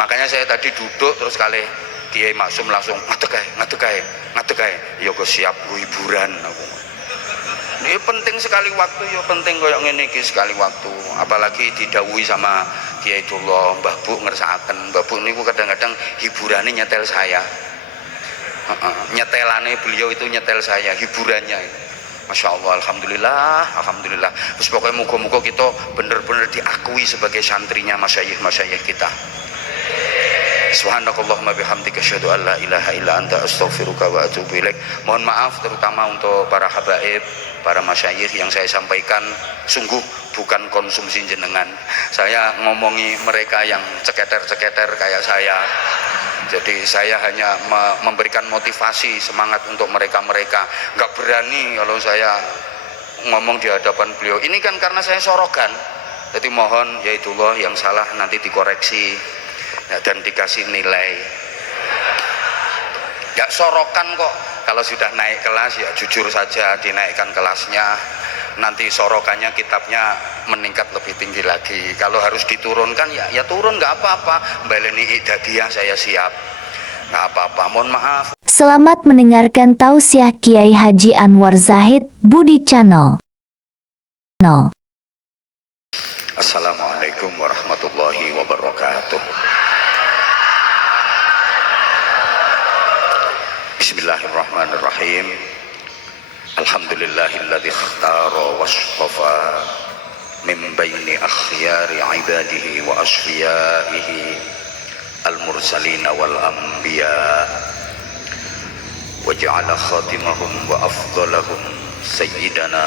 Makanya saya tadi duduk terus kali Kiai Maksum langsung ngadeg kae ya kok siap hiburan aku. Ini penting sekali waktu, ya penting koyo ngene iki sekali waktu, apalagi didhawuhi sama Kiai Dullah, Mbah Bu ngersakaken. Mbah Bu niku kadang-kadang hiburannya nyetel saya. Nyetelane beliau itu nyetel saya, hiburannya itu. Masya Allah, alhamdulillah. Terus pokoknya muga-muga kita bener-bener diakui sebagai santrinya masyayikh kita. Subhanakallahumma bihamdika asyhadu an la ilaha illa anta astaghfiruka wa atubu ilaik. Mohon maaf terutama untuk para habaib, para masyayikh yang saya sampaikan sungguh bukan konsumsi jenengan. Saya ngomongi mereka yang ceketer-ceketer kayak saya. Jadi saya hanya memberikan motivasi, semangat untuk mereka-mereka. Nggak berani kalau saya ngomong di hadapan beliau. Ini kan karena saya sorogan. Jadi mohon ya itulah yang salah nanti dikoreksi dan dikasih nilai. Ya sorokan kok, kalau sudah naik kelas ya jujur saja dinaikkan kelasnya. Nanti sorokannya kitabnya meningkat lebih tinggi lagi. Kalau harus diturunkan ya turun, nggak apa-apa. Baleni idadiyah saya siap, nggak apa-apa. Mohon maaf. Selamat mendengarkan tausiah Kiai Haji Anwar Zahid Budi Channel. Assalamualaikum warahmatullahi wabarakatuh. Bismillahirrahmanirrahim. Alhamdulillahilladzi ikhtara wasfafa min baini akhyari ibadihi wa asfiyaihi al-mursalin wal anbiya wa ja'ala khatimahum wa afdalahum sayyidana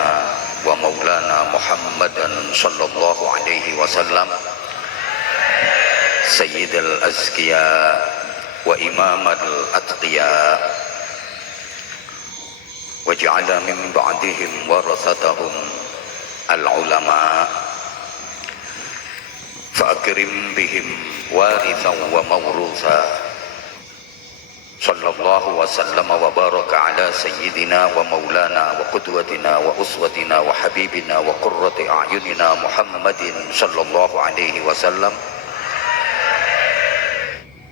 wa maulana Muhammadan sallallahu alaihi wasallam sayyidul azkiya wa imamadul atqiya وجعل من بعدهم ورثتهم العلماء فأكرم بهم وارثا وموروثا صلى الله وسلم وبارك على سيدنا ومولانا وقدوتنا وأسوتنا وحبيبنا وقرة أعيننا محمد صلى الله عليه وسلم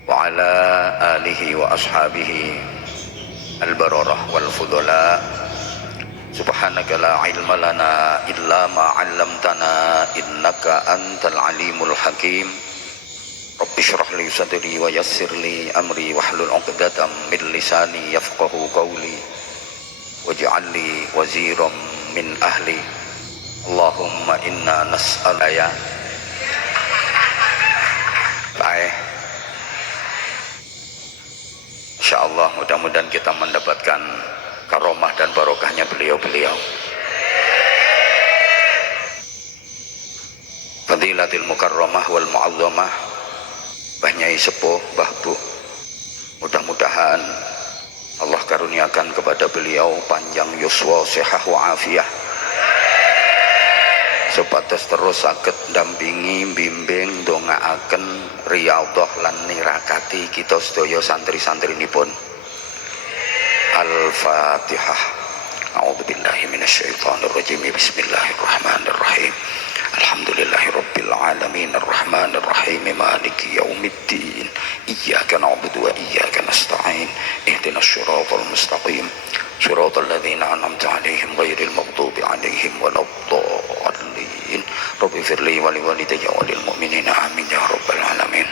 وعلى آله وأصحابه البررة والفضلاء سبحانك لا علم لنا إلا ما علمتنا إنك أنت العليم الحكيم رب اشرح لي صدري ويسر لي أمري واحلل عقدة من لساني يفقه قولي واجعل لي وزيرا من أهلي اللهم إنا نسأل يا InsyaAllah mudah-mudahan kita mendapatkan karomah dan barokahnya beliau-beliau. Fadilatil mukarramah wal mu'azzamah, Mbah Nyai Sepuh, Mbah Bu, mudah-mudahan Allah karuniakan kepada beliau panjang yuswa, sehat wa afiyah, supados terus saged dampingi, bimbing, dongaaken, riyadhah lan nirakati kita sedaya santri-santrinipun. Al-Fatihah. A'udzubillahi minasyaitonir rajim. Bismillahirrahmanirrahim. Alhamdulillahirabbil alamin arrahmanir rahim maliki yaumiddin. Iyyaka na'budu wa iyyaka nasta'in. Ihdinas shiratal mustaqim. Shiratal ladzina an'amta 'alaihim ghairil maghdubi 'alaihim waladdallin. Rabbi firli wa liwalidayya wa lil mu'minina amin ya rabbal alamin.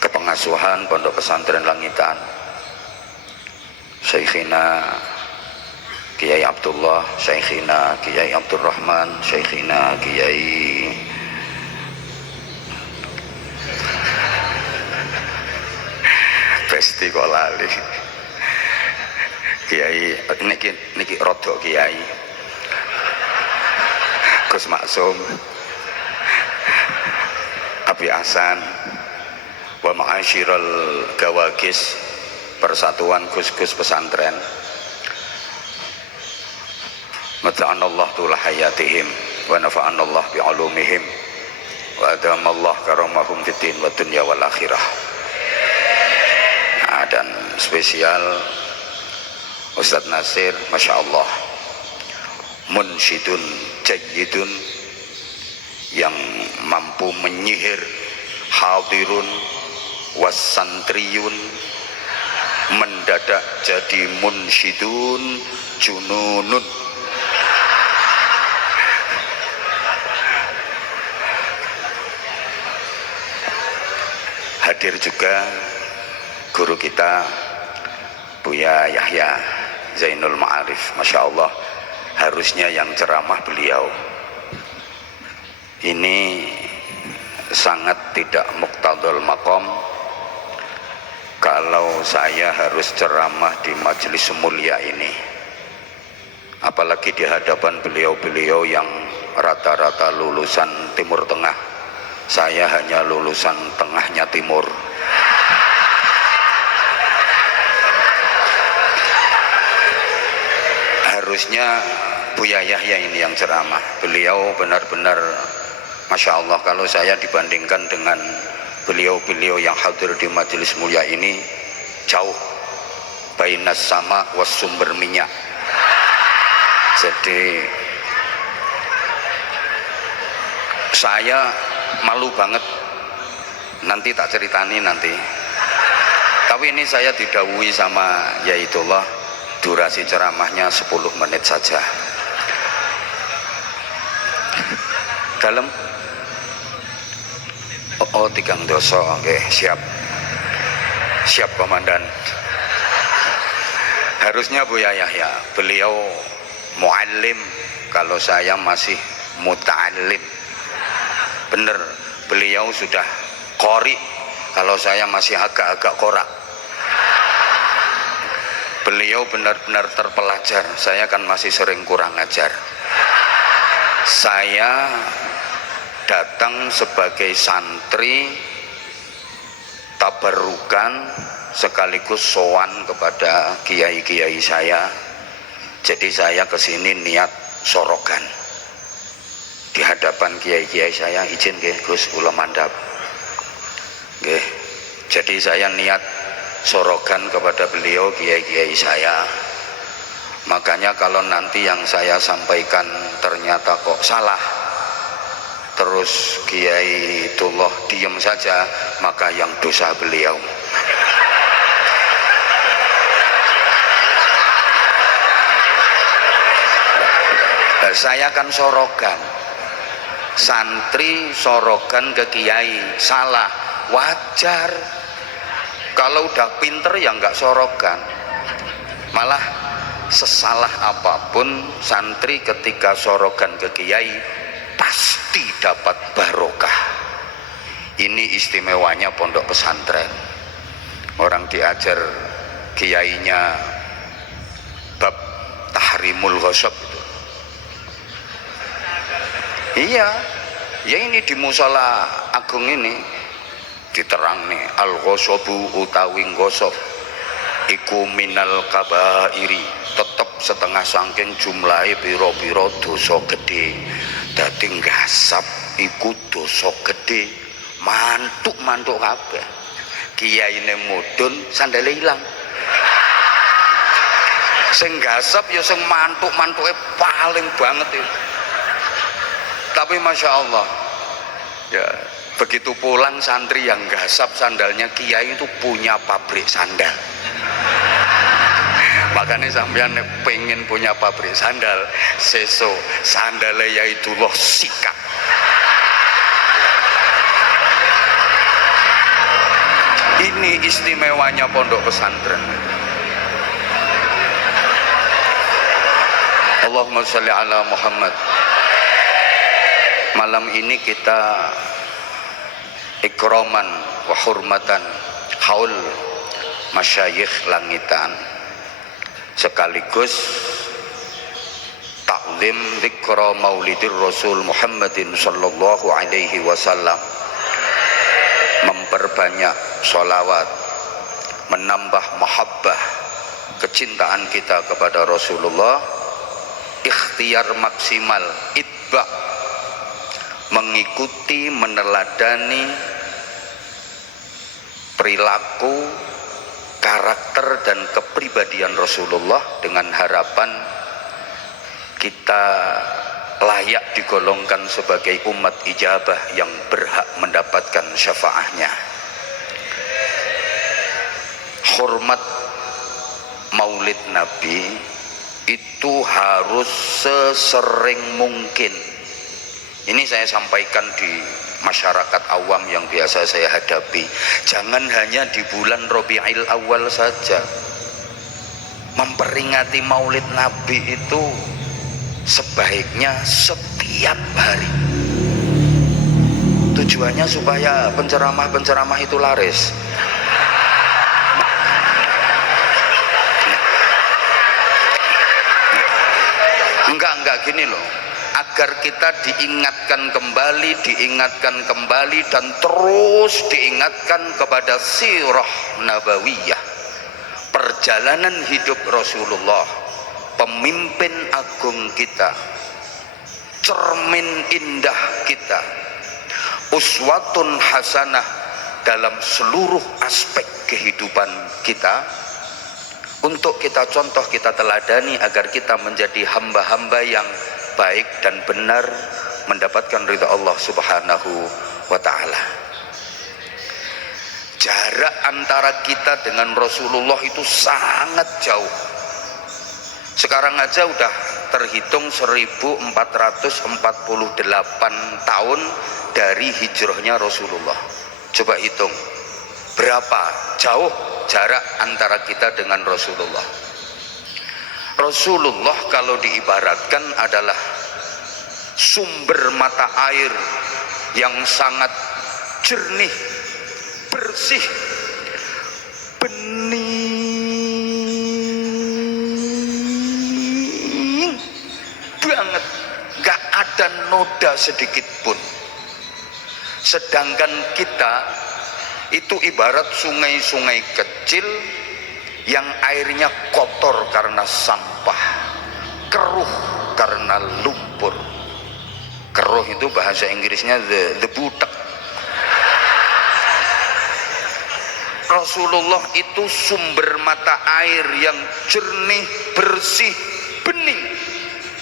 Kepengasuhan Pondok Pesantren Langitan Syekhina Kiai Abdullah, Syekhina Kiai Abdurrahman, Syekhina Kiai Besti kok lali Kiai niki rodok Kiai Gus Maksum, Abi Hasan, wa ma'asyiral gawagis Persatuan Gus-Gus Pesantren. Mata'anallah tula hayatihim wa nafa'anallah bi'ulumihim wa adamallah karamahum fiddin wa dunya wal akhirah. Nah, dan spesial Ustadz Nasir, Masya Allah, munsyidun jayyidun, yang mampu menyihir hadirun wasantriyun, mendadak jadi munsyidun jununun. Hadir juga guru kita Buya Yahya Zainul Ma'arif, Masya Allah, harusnya yang ceramah beliau. Ini sangat tidak muqtadul maqam kalau saya harus ceramah di majelis mulia ini, apalagi di hadapan beliau-beliau yang rata-rata lulusan Timur Tengah. Saya hanya lulusan tengahnya timur. Harusnya Buya Yahya ini yang ceramah. Beliau benar-benar Masya Allah, kalau saya dibandingkan dengan beliau-beliau yang hadir di majelis mulia ini, jauh bainas sama was sumber minyak. Jadi saya malu banget, nanti tak ceritani nanti. Tapi ini saya didhawuhi sama Yaitullah, durasi ceramahnya 10 menit saja. Dalam oh 3 doso, oke, siap komandan. Harusnya Buya Yahya, beliau muallim, kalau saya masih muta'allim. Bener, beliau sudah qori, kalau saya masih agak-agak korak. Beliau benar-benar terpelajar, saya kan masih sering kurang ajar. Saya datang sebagai santri tabarukan sekaligus sowan kepada kiai-kiai saya. Jadi saya kesini niat sorogan di hadapan kiai-kiai saya. Izin nggih Gus, kula mandhap nggih. Jadi saya niat sorogan kepada beliau, kiai-kiai saya. Makanya kalau nanti yang saya sampaikan ternyata kok salah, terus Kiai Tullah diem saja, maka yang dosa beliau. Saya kan sorogan, santri sorogan ke kiai, salah, wajar. Kalau udah pinter ya nggak sorogan. Malah sesalah apapun santri ketika sorogan ke kiai pasti dapat barokah. Ini istimewanya pondok pesantren. Orang diajar kiainya bab tahrimul ghasab itu. Iya, ya ini di musala agung ini diterang nih, al ghasabu utawi ghasab iku minal kabairi, tetep setengah sangking jumlahe pira-pira dosa gede. Dadi ngasap iku dosa gede, mantuk-mantuk kabeh. Kiyaine mudhun sandale ilang. Sing ngasap ya sing mantuk-mantuke paling banget itu. Tapi Masya Allah ya, begitu pulang santri yang ngasap sandalnya kiai itu punya pabrik sandal. Makanya sampean pengen punya pabrik sandal, seso sandalnya yaitu loh sikap. Ini istimewanya pondok pesantren. Allahumma sholli ala Muhammad. Malam ini kita ikroman wa hurmatan haul masyayikh langitan, sekaligus taklim zikra maulidir Rasul Muhammadin sallallahu alaihi wasallam, memperbanyak sholawat, menambah mahabbah, kecintaan kita kepada Rasulullah, ikhtiar maksimal, itba, mengikuti, meneladani perilaku, karakter dan kepribadian Rasulullah dengan harapan kita layak digolongkan sebagai umat ijabah yang berhak mendapatkan syafaatnya. Hormat Maulid Nabi itu harus sesering mungkin. Ini saya sampaikan di masyarakat awam yang biasa saya hadapi. Jangan hanya di bulan Rabiul Awal saja. Memperingati Maulid Nabi itu sebaiknya setiap hari. Tujuannya supaya penceramah-penceramah itu laris. Enggak gini loh, agar kita diingatkan kembali dan terus diingatkan kepada sirah nabawiyah, perjalanan hidup Rasulullah, pemimpin agung kita, cermin indah kita, uswatun hasanah dalam seluruh aspek kehidupan kita, untuk kita contoh, kita teladani agar kita menjadi hamba-hamba yang baik dan benar, mendapatkan ridha Allah Subhanahu wa ta'ala. Jarak antara kita dengan Rasulullah itu sangat jauh. Sekarang aja udah terhitung 1448 tahun dari hijrahnya Rasulullah. Coba hitung berapa jauh jarak antara kita dengan Rasulullah. Rasulullah kalau diibaratkan adalah sumber mata air yang sangat jernih, bersih, bening banget, gak ada noda sedikit pun. Sedangkan kita itu ibarat sungai-sungai kecil yang airnya kotor karena sampah, keruh karena lumpur. Keruh itu bahasa Inggrisnya the butek. Rasulullah itu sumber mata air yang jernih, bersih, bening.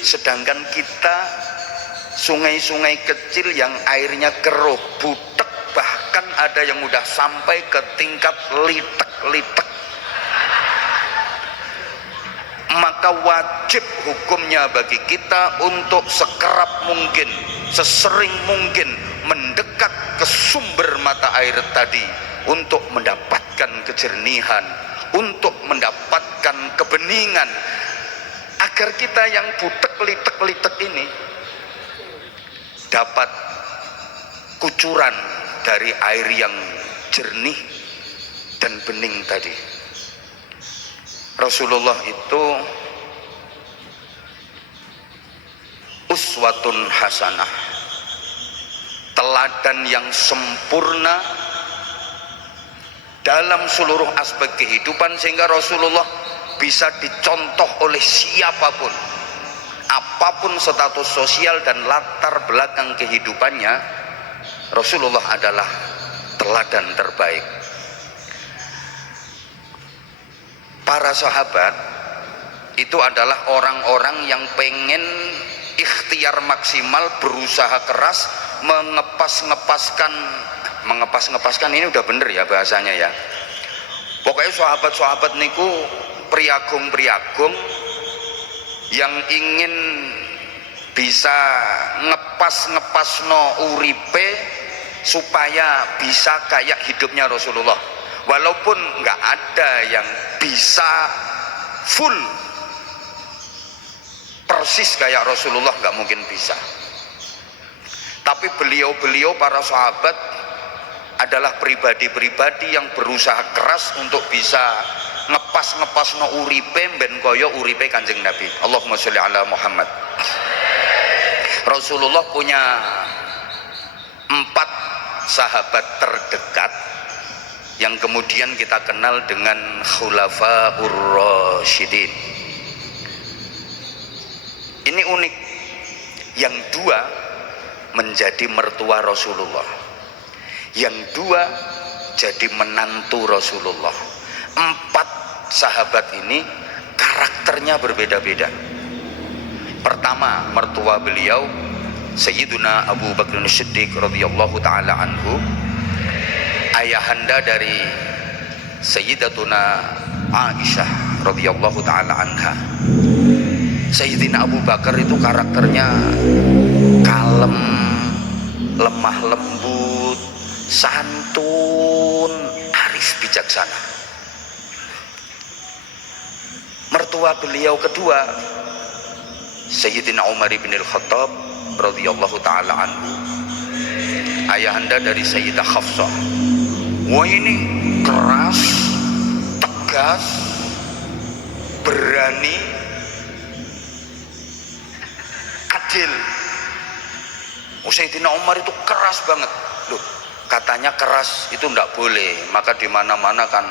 Sedangkan kita sungai-sungai kecil yang airnya keruh, butek, bahkan ada yang udah sampai ke tingkat litek-litek. Maka wajib hukumnya bagi kita untuk sekerap mungkin, sesering mungkin mendekat ke sumber mata air tadi untuk mendapatkan kejernihan, untuk mendapatkan kebeningan, agar kita yang butek litek-litek ini dapat kucuran dari air yang jernih dan bening tadi. Rasulullah itu uswatun hasanah, teladan yang sempurna dalam seluruh aspek kehidupan, sehingga Rasulullah bisa dicontoh oleh siapapun, apapun status sosial dan latar belakang kehidupannya. Rasulullah adalah teladan terbaik. Para sahabat itu adalah orang-orang yang pengen ikhtiar maksimal, berusaha keras mengepas-ngepaskan ini udah bener ya bahasanya ya. Pokoknya sahabat-sahabat niku priagung-priagung yang ingin bisa ngepas-ngepasno uripe supaya bisa kayak hidupnya Rasulullah. Walaupun nggak ada yang bisa full persis kayak Rasulullah, nggak mungkin bisa. Tapi beliau-beliau para sahabat adalah pribadi-pribadi yang berusaha keras untuk bisa ngepas no uripe ben koyo uripe Kanjeng Nabi. Allahumma sholli ala Muhammad. Rasulullah punya 4 sahabat terdekat yang kemudian kita kenal dengan Khulafaur Rasyidin. Ini unik. Yang 2 menjadi mertua Rasulullah, yang 2 jadi menantu Rasulullah. 4 sahabat ini karakternya berbeda-beda. Pertama, mertua beliau Sayyiduna Abu Bakr Siddiq radhiyallahu taala anhu, ayahanda dari Sayyidatuna Aisyah radhiyallahu taala anha. Sayyidina Abu Bakar itu karakternya kalem, lemah lembut, santun, arif bijaksana. Mertua beliau kedua Sayyidina Umar bin Al-Khattab radhiyallahu taala anhu, ayahanda dari Sayyidah Hafsah. Wah, ini keras, tegas, berani, adil. Sayyidina Umar itu keras banget. Loh, katanya keras itu enggak boleh, maka di mana-mana kan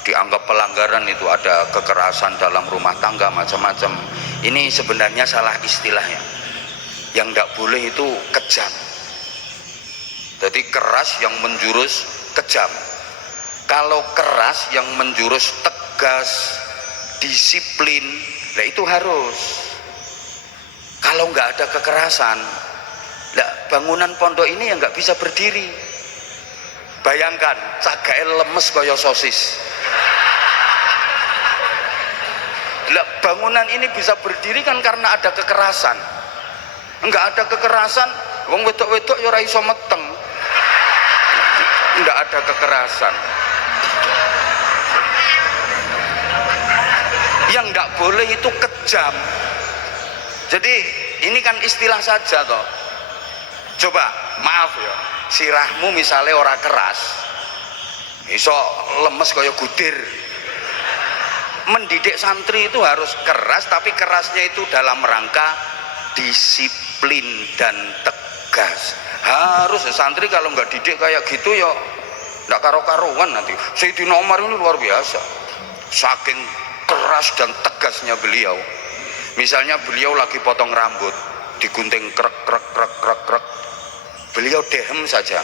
dianggap pelanggaran, itu ada kekerasan dalam rumah tangga macam-macam. Ini sebenarnya salah istilahnya. Yang enggak boleh itu kejam. Jadi keras yang menjurus kejam. Kalau keras yang menjurus tegas, disiplin, nah itu harus. Kalau nggak ada kekerasan, nah bangunan pondok ini yang nggak bisa berdiri. Bayangkan, cagae lemes kaya sosis. Nah, bangunan ini bisa berdiri kan karena ada kekerasan. Nggak ada kekerasan, wong wedok-wedok ya ora iso meteng. Nggak ada kekerasan. Yang nggak boleh itu kejam. Jadi ini kan istilah saja toh. Coba, maaf ya, sirahmu misalnya orang keras, iso lemes kaya gudir. Mendidik santri itu harus keras, tapi kerasnya itu dalam rangka disiplin dan tegas. Harus santri kalau nggak didik kayak gitu ya nggak karo-karuan nanti. Sayyidina Umar ini luar biasa, saking keras dan tegasnya beliau. Misalnya beliau lagi potong rambut, digunting krek krek krek krek krek, beliau dehem saja,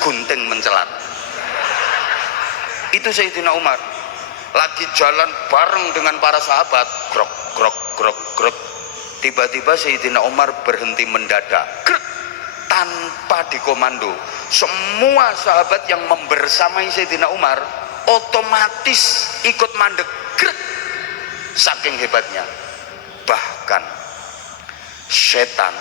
gunting mencelat. Itu Sayyidina Umar. Lagi jalan bareng dengan para sahabat, krok krok krok krok, tiba-tiba Sayyidina Umar berhenti mendadak, krek, tanpa dikomando. Semua sahabat yang membersamai Sayyidina Umar otomatis ikut mandek, krek, saking hebatnya. Bahkan setan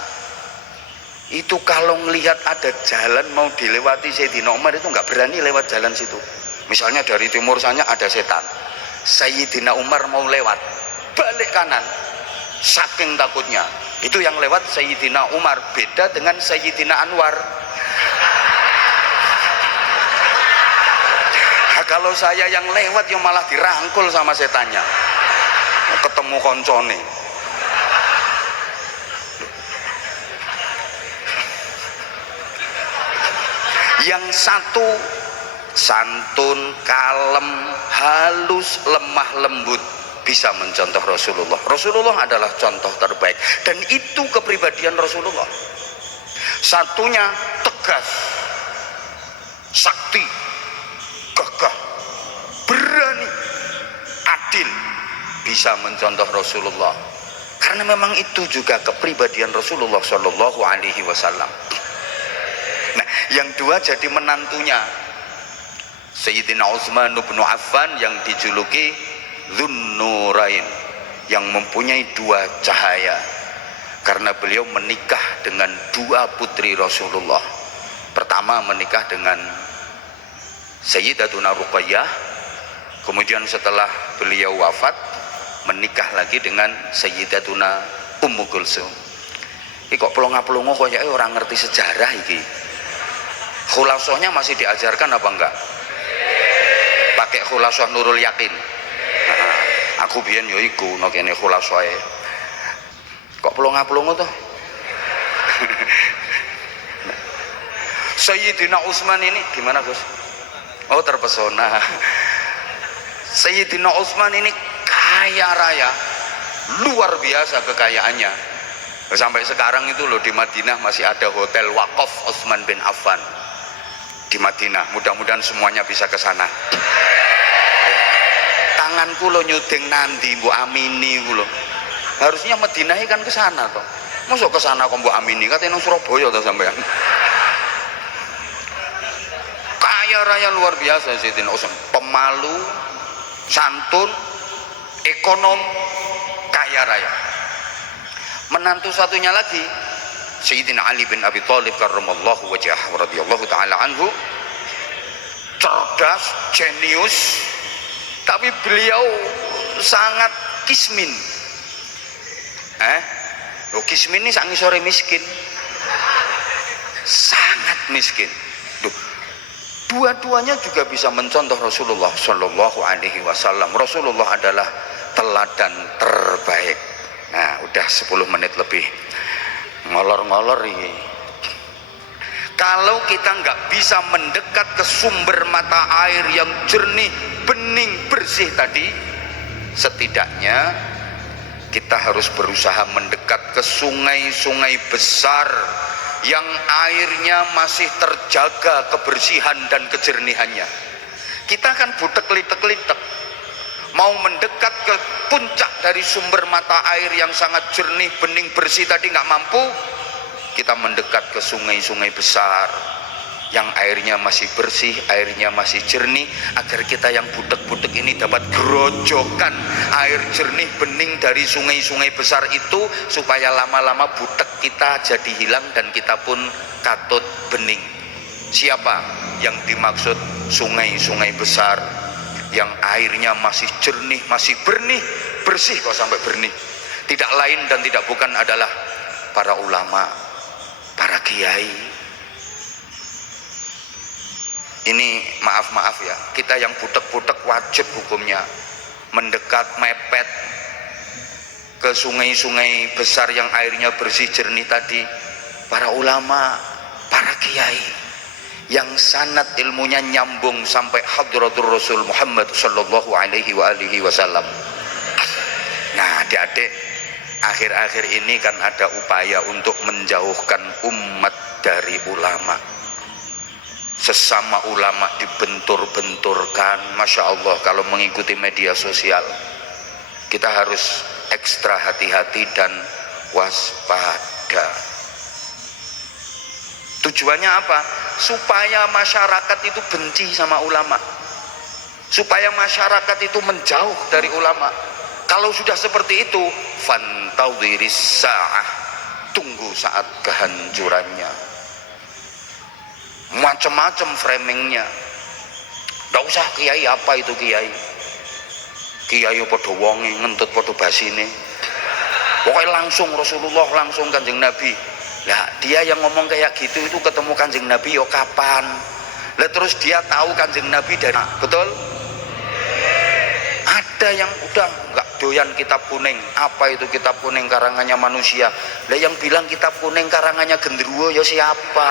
itu kalau melihat ada jalan mau dilewati Sayyidina Umar itu nggak berani lewat jalan situ. Misalnya dari timur sana ada setan, Sayyidina Umar mau lewat, balik kanan, saking takutnya. Itu yang lewat Sayyidina Umar, beda dengan Sayyidina Anwar. Nah, kalau saya yang lewat yang malah dirangkul sama setannya, ketemu koncone. Yang satu santun, kalem, halus, lemah lembut, bisa mencontoh Rasulullah. Rasulullah adalah contoh terbaik, dan itu kepribadian Rasulullah. Satunya tegas, sakti, gagah, berani, adil, bisa mencontoh Rasulullah. Karena memang itu juga kepribadian Rasulullah Shallallahu Alaihi Wasallam. Nah, yang dua jadi menantunya Sayyidina Utsman bin Affan yang dijuluki Dzunnurain, yang mempunyai dua cahaya, karena beliau menikah dengan dua putri Rasulullah. Pertama menikah dengan Sayyidatuna Ruqayyah, kemudian setelah beliau wafat menikah lagi dengan Sayyidatuna Ummu Kulsum. Iki kok pelongo-pelongo kayaknya orang ngerti sejarah iki. Khulasohnya masih diajarkan apa enggak? Pakai khulasoh Nurul Yakin. Nah, aku biyen yo iku no kene khulasohe. Kok pelongo-pelongo toh? Sayyidina Utsman ini gimana, Gus? Oh, terpesona. Sayyidina Utsman ini kaya raya, luar biasa kekayaannya. Sampai sekarang itu loh di Madinah masih ada hotel Waqaf Utsman bin Affan di Madinah. Mudah-mudahan semuanya bisa ke sana. Tanganku lo nyuding nandi, mbok amini ku lo. Harusnya Madinah kan ke sana toh. Masuk ke sana kok mbok amini katanya nang Surabaya toh sampean. Kaya raya luar biasa Sayyidina Utsman, pemalu, santun, ekonom, kaya raya. Menantu satunya lagi Sayyidina Ali bin Abi Thalib karramallahu wajhahu radhiyallahu taala anhu, cerdas, jenius, tapi beliau sangat kismin. Kismin ini sak ngisore miskin, sangat miskin. Dua-duanya juga bisa mencontoh Rasulullah Shallallahu Alaihi Wasallam. Rasulullah adalah teladan terbaik. Nah, udah 10 menit lebih ngolor-ngolor ini. Kalau kita nggak bisa mendekat ke sumber mata air yang jernih, bening, bersih tadi, setidaknya kita harus berusaha mendekat ke sungai-sungai besar yang airnya masih terjaga kebersihan dan kejernihannya. Kita kan butek-litek-litek mau mendekat ke puncak dari sumber mata air yang sangat jernih, bening, bersih tadi nggak mampu. Kita mendekat ke sungai-sungai besar yang airnya masih bersih, airnya masih jernih, agar kita yang butek-butek ini dapat gerojokan air jernih bening dari sungai-sungai besar itu, supaya lama-lama butek kita jadi hilang dan kita pun katut bening. Siapa yang dimaksud sungai-sungai besar yang airnya masih jernih, masih bersih kok sampai bernih? Tidak lain dan tidak bukan adalah para ulama, para kiai. Ini maaf ya, kita yang butek-butek wajib hukumnya mendekat, mepet ke sungai-sungai besar yang airnya bersih jernih tadi. Para ulama, para kiai yang sanad ilmunya nyambung sampai hadratur Rasul Muhammad sallallahu alaihi wasallam. Nah, adik-adik, akhir-akhir ini kan ada upaya untuk menjauhkan umat dari ulama. Sesama ulama dibentur-benturkan. Masya Allah, kalau mengikuti media sosial kita harus ekstra hati-hati dan waspada. Tujuannya apa? Supaya masyarakat itu benci sama ulama, supaya masyarakat itu menjauh dari ulama. Kalau sudah seperti itu, fantadhiris sa'ah, tunggu saat kehancurannya. Macam-macam framingnya. Nggak usah kiai apa itu kiai. Kiai podo wonge ngentut podo basine. Pokoknya langsung Rasulullah, langsung Kanjeng Nabi. Lah dia yang ngomong kayak gitu itu ketemu Kanjeng Nabi yo kapan? Lah terus dia tahu Kanjeng Nabi dari betul? Ada yang udah nggak doyan kitab kuning. Apa itu kitab kuning karangannya manusia? Lah yang bilang kitab kuning karangannya genderuwo ya siapa?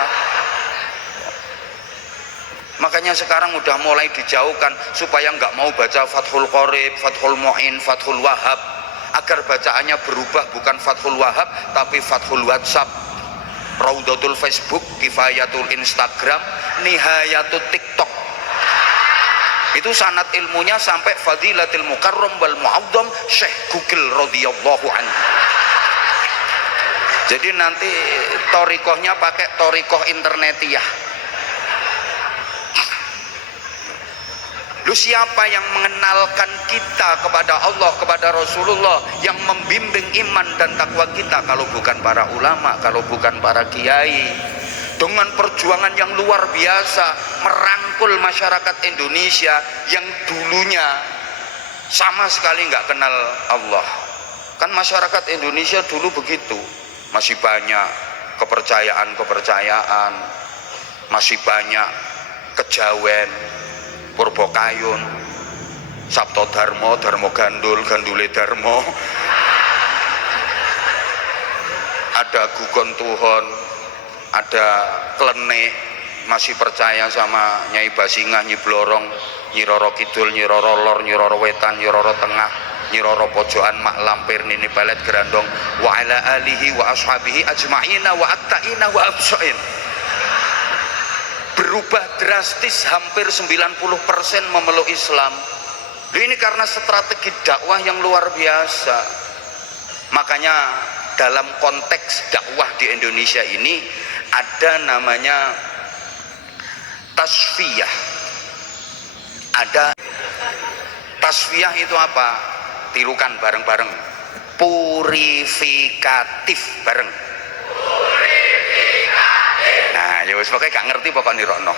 Makanya sekarang udah mulai dijauhkan supaya nggak mau baca Fathul Qorib, Fathul Mu'in, Fathul Wahab, agar bacaannya berubah bukan Fathul Wahab tapi Fathul WhatsApp, Raudatul Facebook, Kifayatul Instagram, Nihayatul TikTok. Itu sanad ilmunya sampai Fadilatul Mukarram wal Mu'azzam Syekh Google radhiyallahu anhu. Jadi nanti torikohnya pakai torikoh internetiyah. Lu siapa yang mengenalkan kita kepada Allah, kepada Rasulullah, yang membimbing iman dan takwa kita kalau bukan para ulama, kalau bukan para kiai? Dengan perjuangan yang luar biasa merangkul masyarakat Indonesia yang dulunya sama sekali nggak kenal Allah. Kan masyarakat Indonesia dulu begitu, masih banyak kepercayaan, masih banyak kejawen, Purbakayun, Sabto Darmo, Darmo Gandul, Gandule Darmo, ada Gugon Tuhon, ada Klenik, masih percaya sama Nyai Basingah, Nyi Blorong, Nyi Roro Kidul, Nyi Roro Lor, Nyi Roro Wetan, Nyi Roro Tengah, Nyi Roro Pojokan, Mak Lampir, Nini Pelet Grandong, wa ala alihi wa ashabihi ajma'ina wa akta'ina wa absa'in. Berubah drastis, hampir 90% memeluk Islam. Ini karena strategi dakwah yang luar biasa. Makanya dalam konteks dakwah di Indonesia ini ada namanya tasfiyah. Ada tasfiyah itu apa? Tirukan bareng-bareng. Purifikatif bareng. Nah, ya wis pokoke gak ngerti pokok nirokno.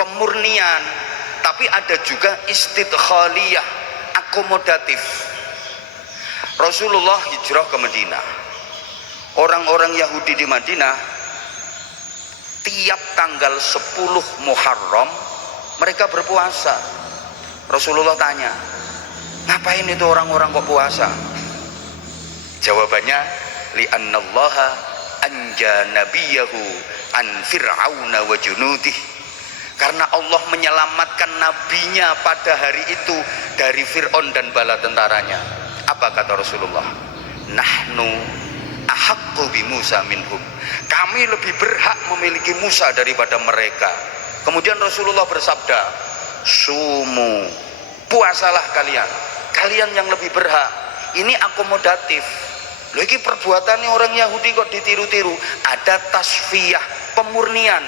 Pemurnian, tapi ada juga istidkhaliyah, akomodatif. Rasulullah hijrah ke Madinah. Orang-orang Yahudi di Madinah tiap tanggal 10 Muharram mereka berpuasa. Rasulullah tanya, ngapain itu orang-orang kok puasa? Jawabannya, li'annallaha anja nabiyahu an fir'auna wa junudih. Karena Allah menyelamatkan nabinya pada hari itu dari Fir'aun dan bala tentaranya. Apa kata Rasulullah? Nahnu ahaqqu bi Musa minhum. Kami lebih berhak memiliki Musa daripada mereka. Kemudian Rasulullah bersabda, sumu, puasalah kalian. Kalian yang lebih berhak. Ini akomodatif. Loh, ini perbuatannya orang Yahudi kok ditiru-tiru. Ada tasfiyah, pemurnian.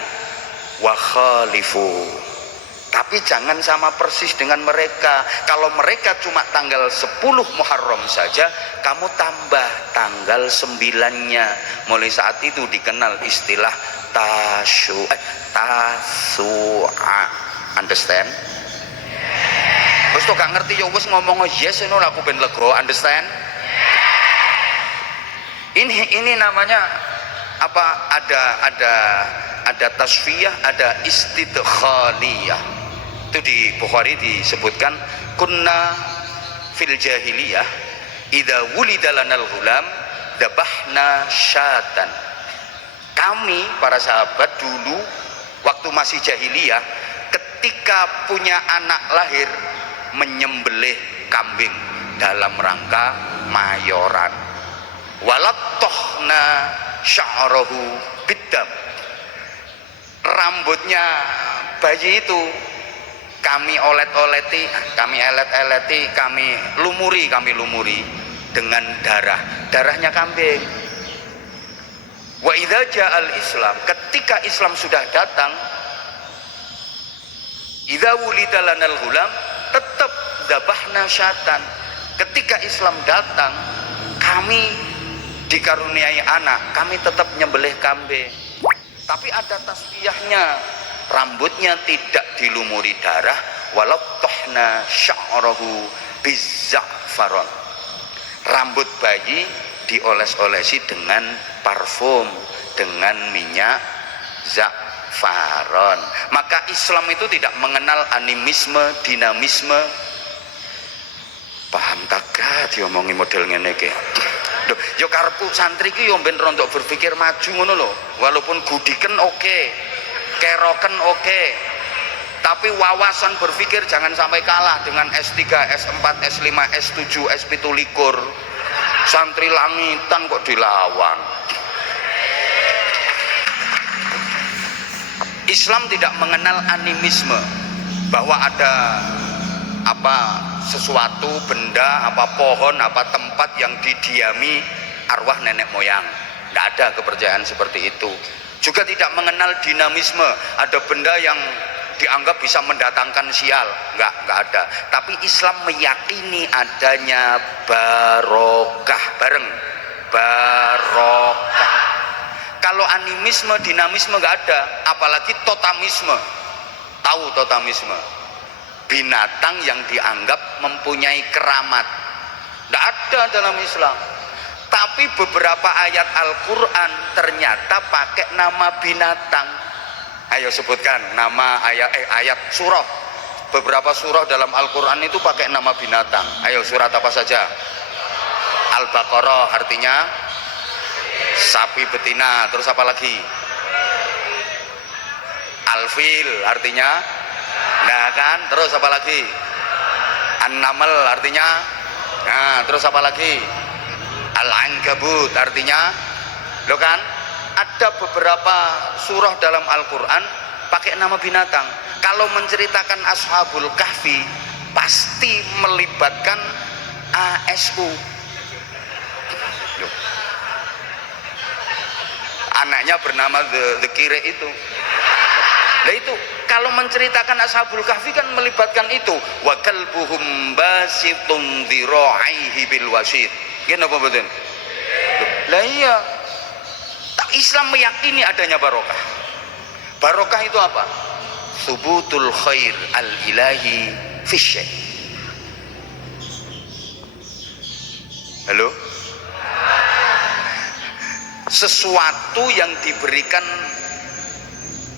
Wa khalifu, tapi jangan sama persis dengan mereka. Kalau mereka cuma tanggal 10 Muharram saja, kamu tambah tanggal 9-nya. Mulai saat itu dikenal istilah tasu'a. Understand? Wes to gak ngerti ya wes ngomong yes ngono aku ben lega. Understand? Ini namanya apa? Ada tasfiyah, ada istidkhaliyah. Itu di Bukhari disebutkan, kunna fil jahiliyah idza wulida lanal ghulam dabahna syatan. Kami para sahabat dulu waktu masih jahiliyah, ketika punya anak lahir menyembelih kambing dalam rangka mayoran. Walattohna sya'rahu biddam. Rambutnya bayi itu kami olet-oleti, kami elet-eleti, kami lumuri dengan darahnya kambing. Wa idza ja'al Islam, ketika Islam sudah datang, idza wulida lanal ghulam tetap dzabahna syatan. Ketika Islam datang, kami dikaruniai anak, kami tetap nyembelih kambing. Tapi ada tasfiyahnya, rambutnya tidak dilumuri darah. Walau tohna sya'rahu bizza'faron, rambut bayi dioles-olesi dengan parfum, dengan minyak za'faron. Maka Islam itu tidak mengenal animisme, dinamisme. Paham tak diomongi model ngene iki? Yo karepku santri ki yo ben rontok berpikir maju ngono lho. Walaupun gudiken oke, keroken oke, tapi wawasan berpikir jangan sampai kalah dengan S3, S4, S5, S7, S17. Santri langitan kok dilawan. Islam tidak mengenal animisme, bahwa ada sesuatu benda, pohon, tempat yang didiami arwah nenek moyang. Tidak ada kepercayaan seperti itu. Juga tidak mengenal dinamisme, ada benda yang dianggap bisa mendatangkan sial. Enggak ada. Tapi Islam meyakini adanya barokah. Bareng, barokah. Kalau animisme, dinamisme enggak ada, apalagi totamisme. Tahu totamisme? Binatang yang dianggap mempunyai keramat. Tidak ada dalam Islam. Tapi beberapa ayat Al-Quran ternyata pakai nama binatang. Ayo sebutkan nama ayat surah. Beberapa surah dalam Al-Quran itu pakai nama binatang. Ayo surat apa saja? Al-Baqarah artinya sapi betina. Terus apa lagi? Al-Fil artinya, nah kan, terus apa lagi? An-Naml artinya, nah terus apa lagi? Al-Ankabut artinya, lo kan, ada beberapa surah dalam Al-Quran pakai nama binatang. Kalau menceritakan Ashabul Kahfi pasti melibatkan ASU, Anaknya bernama The Kire itu. Nah itu kalau menceritakan Ashabul Kahfi kan melibatkan itu, wa kalbuhum basitun dhira'ihi bil wasid. Nggih napa mboten? Lah iya. Islam meyakini adanya barokah. Barokah itu apa? Subutul khair al ilahi fi syai'. Halo? Sesuatu yang diberikan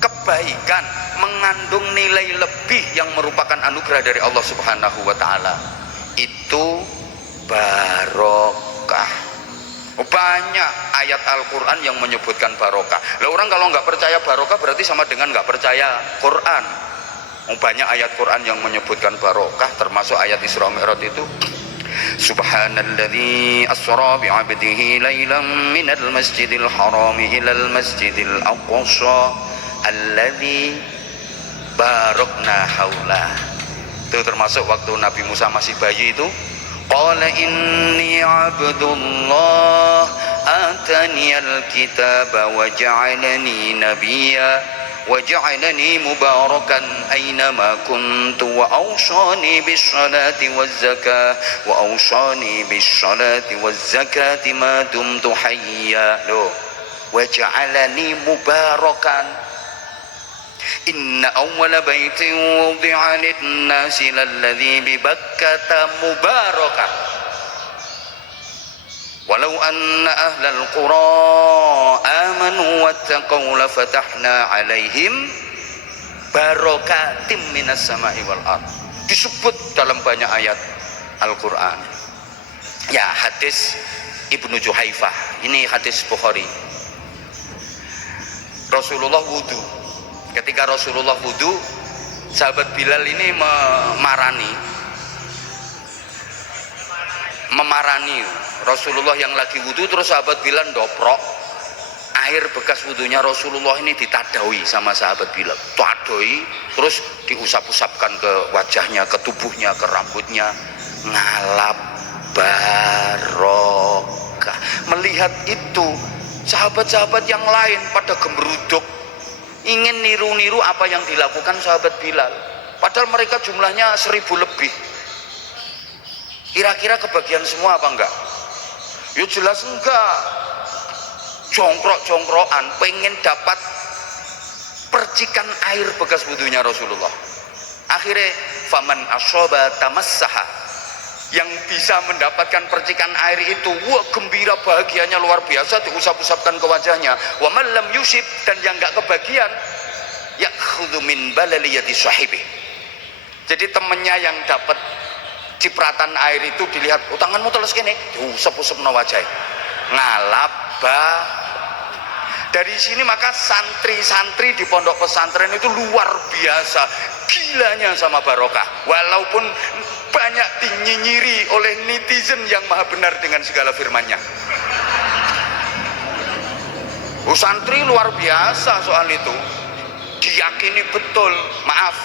kebaikan mengandung nilai lebih yang merupakan anugerah dari Allah Subhanahu wa taala, itu barokah. Banyak ayat Al-Quran yang menyebutkan barokah. Lah orang kalau nggak percaya barokah berarti sama dengan nggak percaya Quran. Banyak ayat Quran yang menyebutkan barokah, termasuk ayat Isra Mi'raj itu. Subhanalladzi asra bi'abdihi lailan minal masjidil harami ilal masjidil aqsa alladzi barakna haulah. Itu termasuk waktu Nabi Musa masih bayi itu, qala inni abdullah ataniyal kitaba wa ja'alani nabiyya wa ja'alani mubarakan aynama kuntu wa awsani bis salati waz zakah wa awsani bis salati waz zakati ma dumtu hayya. Loh, wa ja'alani mubarakan. Inna awwala baitin wudi'a lin-nasi lalladzi bi Bakkata mubarakah. Walau anna ahlal qura amanu wattaqaw lafatahna 'alaihim barakatim minas sama'i wal ard. Disebut dalam banyak ayat Al-Qur'an. Ya, hadis Ibnu Juhaifah. Ini hadis Bukhari. Rasulullah wudu. Ketika Rasulullah wudu, sahabat Bilal ini memarani Rasulullah yang lagi wudu, terus sahabat Bilal doprok air bekas wudunya Rasulullah ini, ditadaui sama sahabat Bilal, tadoi, terus diusap-usapkan ke wajahnya, ke tubuhnya, ke rambutnya. Ngalap barokah. Melihat itu, sahabat-sahabat yang lain pada gemeruduk, ingin niru-niru apa yang dilakukan sahabat Bilal, padahal mereka jumlahnya 1000 lebih. Kira-kira kebagian semua apa enggak? Ya jelas enggak. Jongkrok-jongkrokan pengen dapat percikan air bekas wudunya Rasulullah. Akhirnya faman asoba tamassaha, yang bisa mendapatkan percikan air itu, wah gembira, bahagianya luar biasa, diusap-usapkan ke wajahnya. Wa man lam yusib, dan yang enggak kebagian, yakhudhu min balaliyati sahibi. Jadi temennya yang dapat cipratan air itu dilihat, oh, tanganmu terus gini, diusap-usap no wajah, ngalaba. Dari sini maka santri-santri di pondok pesantren itu luar biasa gilanya sama barokah, walaupun banyak dinyinyiri oleh netizen yang maha benar dengan segala firmannya. Santri luar biasa soal itu, diyakini betul. Maaf,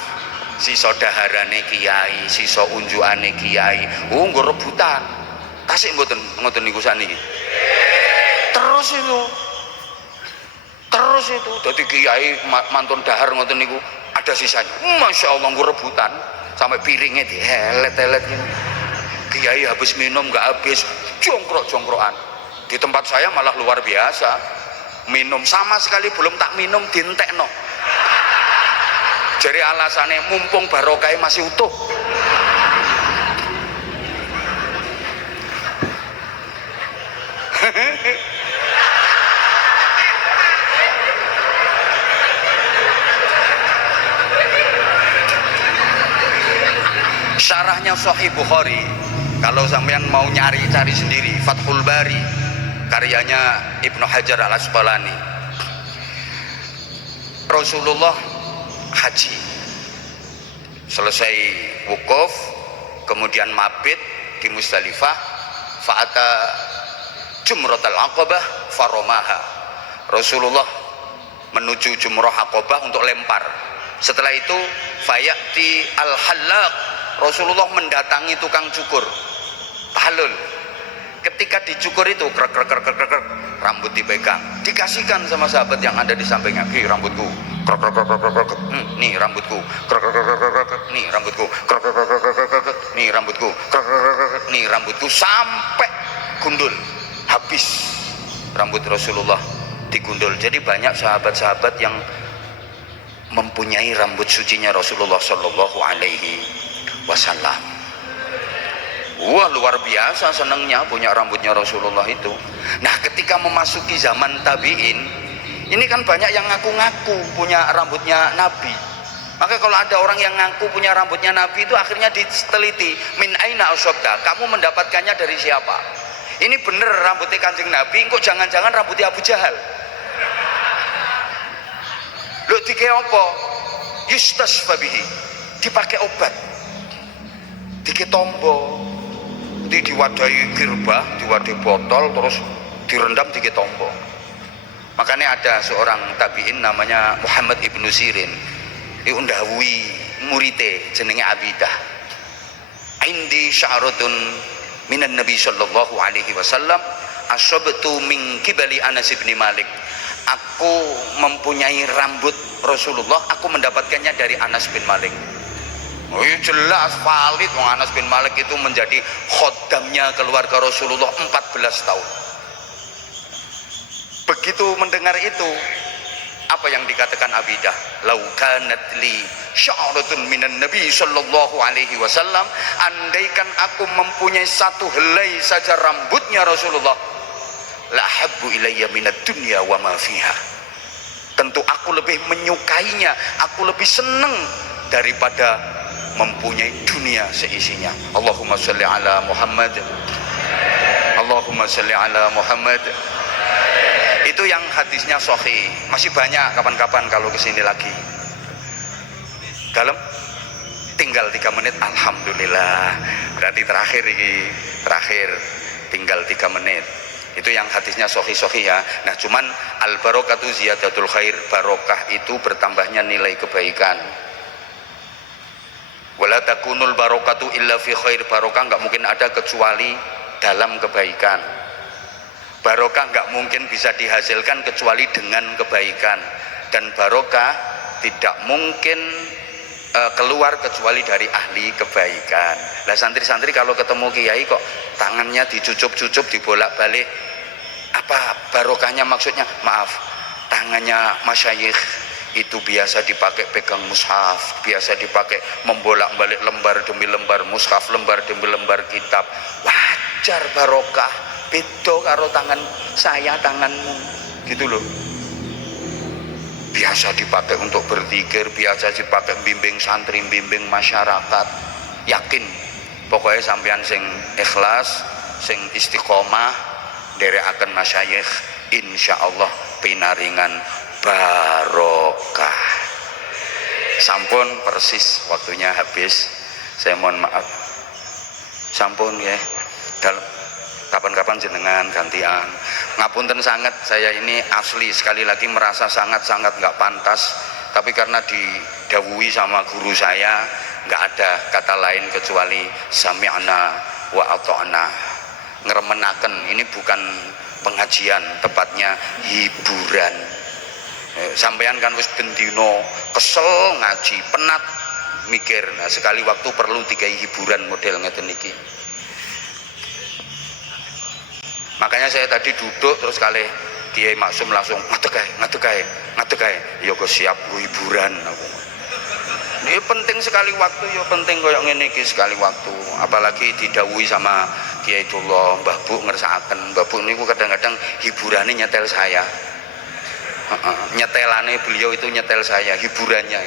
sisa daharane kiai, sisa unjukane kiai, nggo rebutan. Tasik mboten ngoten niku saniki. Terus itu dadi kiai mantun dahar ngoten niku ada sisanya. Masya Allah, nggo rebutan sampai piringnya dihelet-helet gitu. Kiai habis minum nggak habis, jongkrok-jongkrokan. Di tempat saya malah luar biasa, minum sama sekali belum tak minum dientekno. Jadi alasannya mumpung barokah masih utuh. Syarahnya Sahih Bukhari, kalau sampean mau cari sendiri, Fathul Bari karyanya Ibnu Hajar Al Asqalani. Rasulullah haji, selesai wukuf, kemudian mabit di Musdalifah, fa'ata Jumratul Aqabah faromaha. Rasulullah menuju Jumrah Aqabah untuk lempar. Setelah itu fayati al-halaq, Rasulullah mendatangi tukang cukur tahlul. Ketika dicukur itu krek krek krek krek krek, rambut dipegang, dikasihkan sama sahabat yang ada di sampingnya. Rambutku, krok krok krok krok krok, nih rambutku, krok krok krok krok krok, nih rambutku, krok krok krok krok krok, nih rambutku, krok krok krok krok, nih rambutku, sampai gundul, habis rambut Rasulullah digundul. Jadi banyak sahabat-sahabat yang mempunyai rambut sucinya Rasulullah Shallallahu Alaihi Wasallam. Wah, luar biasa senangnya punya rambutnya Rasulullah itu. Nah, ketika memasuki zaman tabi'in, ini kan banyak yang ngaku-ngaku punya rambutnya Nabi. Maka kalau ada orang yang ngaku punya rambutnya Nabi itu akhirnya diteliti, min aina asabta, kamu mendapatkannya dari siapa? Ini bener rambutnya Kanjeng Nabi, kok jangan-jangan rambutnya Abu Jahal? Lho dike apa? Yustasfa bihi, dipakai obat, dike tombo, diwadahi kirbah, diwadahi botol, terus direndam dike tombo. Makanya ada seorang tabi'in namanya Muhammad ibnu Sirin, iku ndhawuhi murite jenenge Abidah, indi sya'ratun minan Nabi sallallahu alaihi wasallam asabtu min kibali Anas bin Malik, aku mempunyai rambut Rasulullah, aku mendapatkannya dari Anas bin Malik. Oh iya jelas valid, Anas bin Malik itu menjadi khodamnya keluarga Rasulullah 14 tahun. Begitu mendengar itu, apa yang dikatakan Abidah? Lau kanat li sya'ratun minan Nabi sallallahu alaihi wasallam, andaikan aku mempunyai satu helai saja rambutnya Rasulullah, la habbu ilayya minad dunya wa ma fiha, tentu aku lebih menyukainya, aku lebih senang daripada mempunyai dunia seisinya. Allahumma sholli ala Muhammad, Allahumma sholli ala Muhammad. Itu yang hadisnya sahih. Masih banyak, kapan-kapan kalau kesini lagi. Dalam tinggal 3 menit, alhamdulillah. Berarti terakhir ini, terakhir tinggal 3 menit. Itu yang hadisnya sahih-sahih ya. Nah, cuman al barokatu ziyadatul khair, barokah itu bertambahnya nilai kebaikan. Wala takunul barokatu illa fi khair, barokah nggak mungkin ada kecuali dalam kebaikan. Barokah nggak mungkin bisa dihasilkan kecuali dengan kebaikan, dan barokah tidak mungkin keluar kecuali dari ahli kebaikan. Lah santri-santri kalau ketemu kiai kok tangannya dicucup-cucup, dibolak-balik, apa barokahnya maksudnya? Maaf, tangannya masyayikh itu biasa dipakai pegang mushaf, biasa dipakai membolak-balik lembar demi lembar mushaf, lembar demi lembar kitab. Wajar barokah, beda karo tangan saya, tanganmu, gitu loh. Biasa dipakai untuk berzikir, biasa dipakai bimbing santri, bimbing masyarakat. Yakin, pokoknya sampean sing ikhlas, sing istiqomah, derekaken masyayikh, insyaallah pinaringan barokah. Sampun persis waktunya habis, saya mohon maaf. Sampun ya, dalam kapan-kapan jenengan gantian. Ngapunten sangat, saya ini asli sekali lagi merasa sangat-sangat nggak pantas, tapi karena didhawuhi sama guru saya, nggak ada kata lain kecuali sami'na wa ata'na. Ngeremenaken, ini bukan pengajian, tepatnya hiburan. Sampean kan wis bendino kesel ngaji, penat mikir. Nah, sekali waktu perlu dikai hiburan model ngeten iki. Makanya saya tadi duduk terus kali Kiai Maksum langsung ngadeg kae. Ya kok siap hiburan aku. Ini penting sekali waktu, ya penting koyo ngene iki sekali waktu. Apalagi didhawuhi sama Kiai Dullah, Mbah Bu ngersakaken. Mbah Bu niku kadang-kadang hiburane nyetel saya. Nyetelane beliau itu nyetel saya, hiburannya.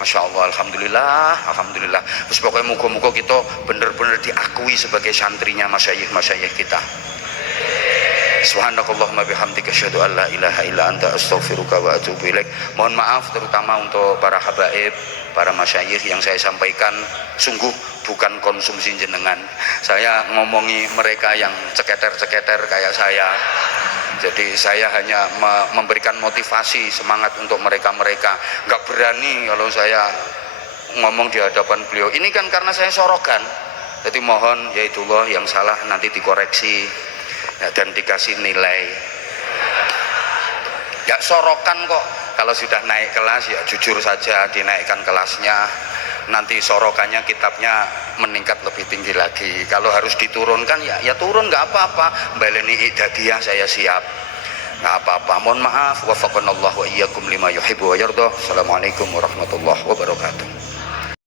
Masya Allah, alhamdulillah, alhamdulillah. Terus pokoknya muga-muga kita bener-bener diakui sebagai santrinya masyayikh kita. Subhanakallahumma bihamdika asyhadu an la ilaha illa anta astaghfiruka wa atubu ilaik. Mohon maaf terutama untuk para habaib, para masyayikh yang saya sampaikan sungguh bukan konsumsi jenengan. Saya ngomongi mereka yang ceketer-ceketer kayak saya. Jadi saya hanya memberikan motivasi, semangat untuk mereka-mereka. Nggak berani kalau saya ngomong di hadapan beliau. Ini kan karena saya sorogan. Jadi mohon yaitullah yang salah nanti dikoreksi dan dikasih nilai. nggak sorokan kok. Kalau sudah naik kelas ya jujur saja dinaikkan kelasnya, nanti sorokannya kitabnya meningkat lebih tinggi lagi. Kalau harus diturunkan ya turun, nggak apa-apa. Baleni idadiyah saya siap, nggak apa-apa. Mohon maaf. Wafaqanallahu wa iyyakum lima yuhibbu wa yardah. Assalamualaikum warahmatullahi wabarakatuh.